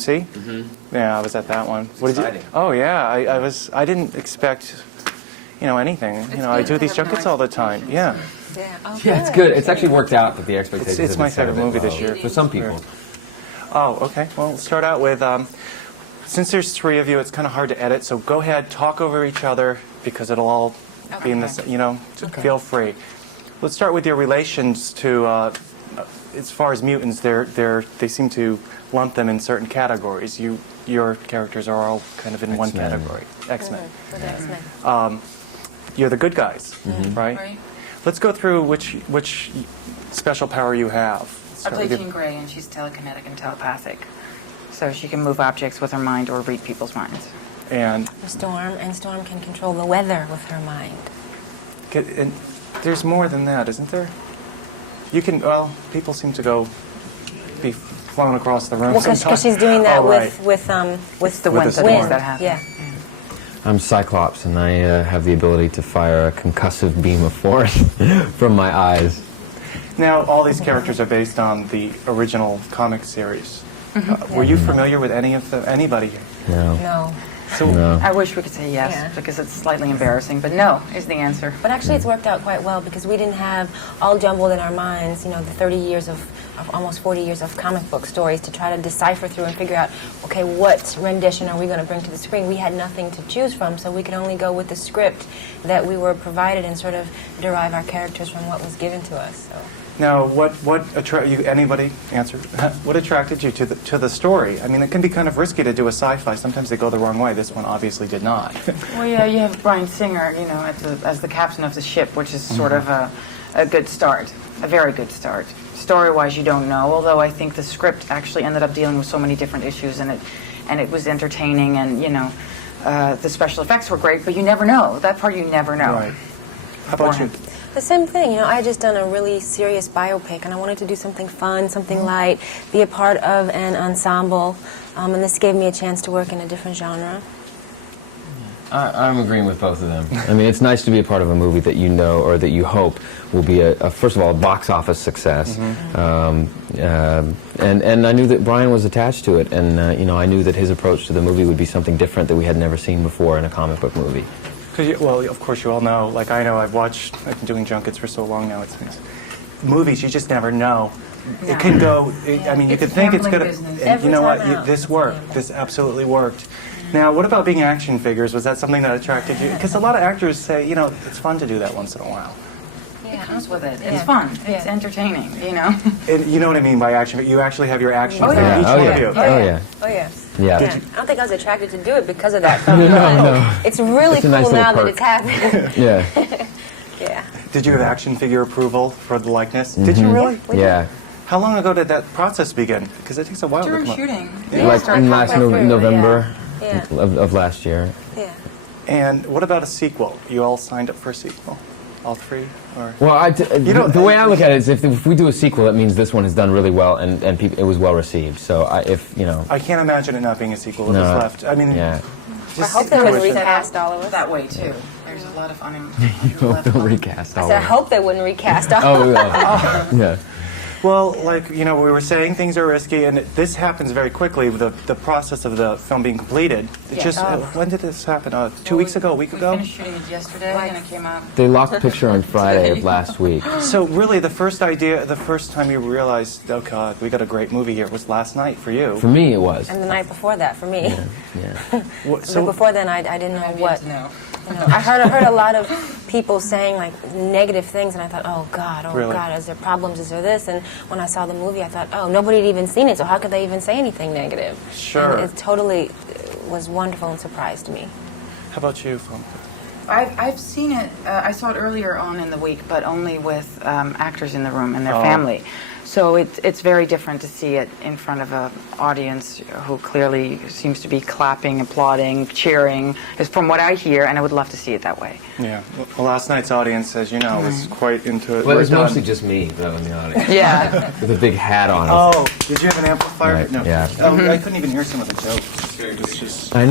See? Yeah, I was at that one. What did you? Oh yeah, I didn't expect, anything. I do these junkets all the time. Yeah. Yeah, it's good. It's actually worked out that the expectations. It's my favorite movie this year. For some people. Oh, okay. Well, let's start out with, since there's 3 of you, it's kind of hard to edit, so go ahead, talk over each other, because it'll all be in this, feel free. Let's start with your relations to, as far as mutants, they seem to lump them in certain categories. Your characters are all kind of in one category. X-Men. You're the good guys, right? Let's go through which special power you have. I play Jean Grey, and she's telekinetic and telepathic. So she can move objects with her mind or read people's minds. And Storm can control the weather with her mind. And there's more than that, isn't there? You can, people seem to be flown across the room. Well, because she's doing that with the wind that happen. Yeah. I'm Cyclops, and I have the ability to fire a concussive beam of force from my eyes. Now, all these characters are based on the original comic series. Were you familiar with anybody? No. So I wish we could say yes, because it's slightly embarrassing, but no is the answer. But actually it's worked out quite well, because we didn't have all jumbled in our minds, the 30 years of almost 40 years of comic book stories to try to decipher through and figure out, okay, what rendition are we going to bring to the screen? We had nothing to choose from, so we could only go with the script that we were provided and sort of derive our characters from what was given to us. So. Now, what attracted you? Anybody answer? What attracted you to the story? I mean, it can be kind of risky to do a sci-fi. Sometimes they go the wrong way. This one obviously did not. Well, yeah, you have Bryan Singer, as the captain of the ship, which is sort of a good start, a very good start. Story-wise, you don't know. Although I think the script actually ended up dealing with so many different issues, and it was entertaining, and the special effects were great. But you never know. That part you never know. Right. How about you? The same thing, I had just done a really serious biopic, and I wanted to do something fun, something light, be a part of an ensemble, and this gave me a chance to work in a different genre. I'm agreeing with both of them. I mean, it's nice to be a part of a movie that you know, or that you hope will be first of all, a box office success. And I knew that Bryan was attached to it, and I knew that his approach to the movie would be something different that we had never seen before in a comic book movie. Well, of course you all know, like I know, I've been doing junkets for so long now, movies, you just never know. It can go, you could think it's going to, and you know what, this worked, this absolutely worked. Now, what about being action figures? Was that something that attracted you? Because a lot of actors say, it's fun to do that once in a while. It comes with it. It's fun. It's entertaining, And you know what I mean by action, but you actually have your action figure, each one of you. Oh, yes. Yeah. I don't think I was attracted to do it because of that. No. It's really cool nice now perk. that it's happening. Yeah. Yeah. Did you have action figure approval for the likeness? Did you really? Yeah. How long ago did that process begin? Because it takes a while During to come shooting. Like in last November Yeah. of last year. Yeah. And what about a sequel? You all signed up for a sequel? All 3? Or? Well, the way I look at it is if we do a sequel, that means this one has done really well and it was well received. So I can't imagine it not being a sequel if it's left. I mean, yeah. I hope they wouldn't recast all of us. That way, too. There's a lot of They'll recast all I said, I of hope they wouldn't recast all of us. yeah. Well, we were saying things are risky, and this happens very quickly, the process of the film being completed. When did this happen? 2 weeks ago, a week ago? We finished shooting it yesterday, and it came out. They locked the picture on Friday of last week. So really, the first time you realized, oh God, we got a great movie here, was last night for you. For me, it was. And the night before that, for me. Yeah. So before then, I didn't know what. I heard a lot of people saying negative things, and I thought, oh God, is there problems? Is there this? And when I saw the movie, I thought, oh, nobody had even seen it, so how could they even say anything negative? Sure. And it totally was wonderful and surprised me. How about you, Famke? I've seen it. I saw it earlier on in the week, but only with actors in the room and their family. So it's very different to see it in front of an audience who clearly seems to be clapping, applauding, cheering, is from what I hear, and I would love to see it that way. Yeah. Well, last night's audience, as you know, was quite into it. Well, it was mostly just me, though, in the audience. Yeah. With a big hat on. Oh, did you have an amplifier? Right, No. yeah. Oh, I couldn't even hear some of the jokes. It was just... I know.